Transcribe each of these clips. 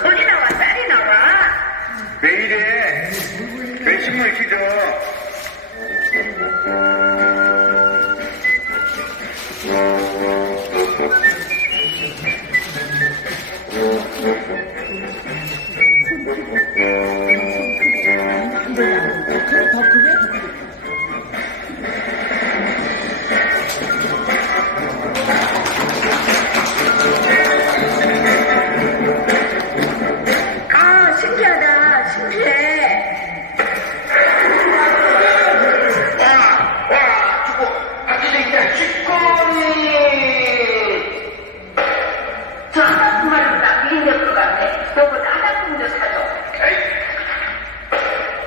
소리 나와, 쌀이 나와. 왜 이래? 왜 신문 시죠?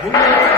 Vamos lá.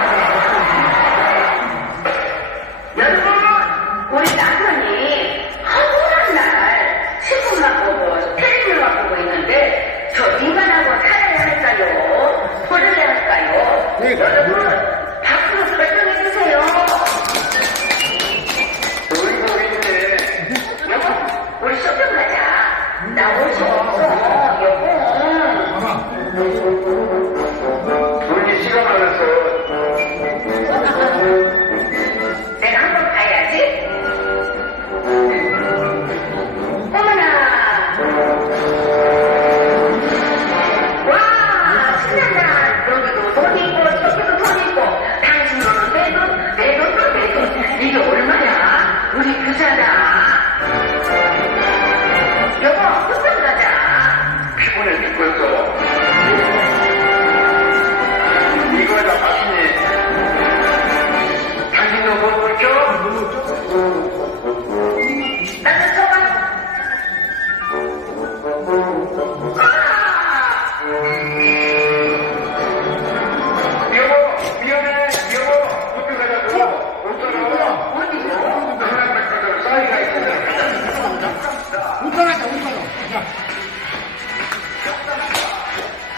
웃잖아, 웃잖아.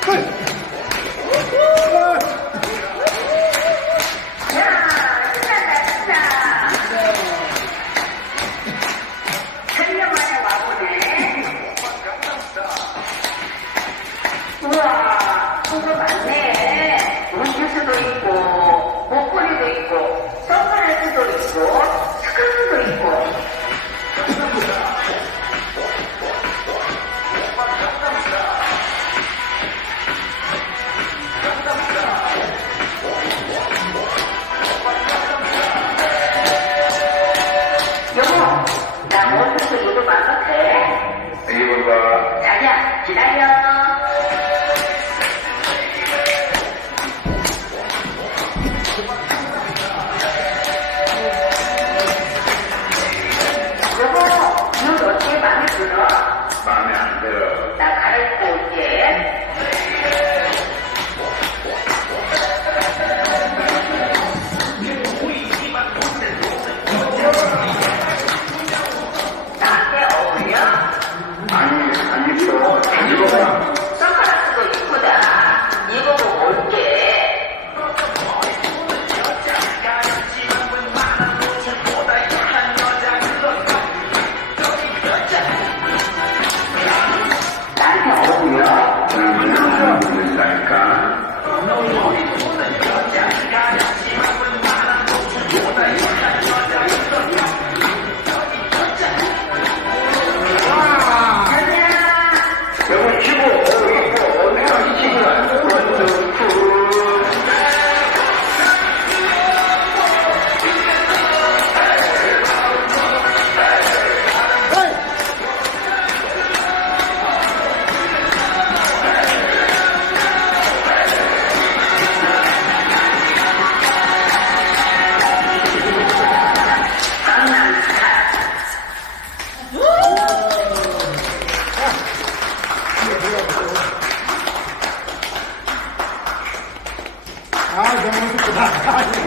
끝!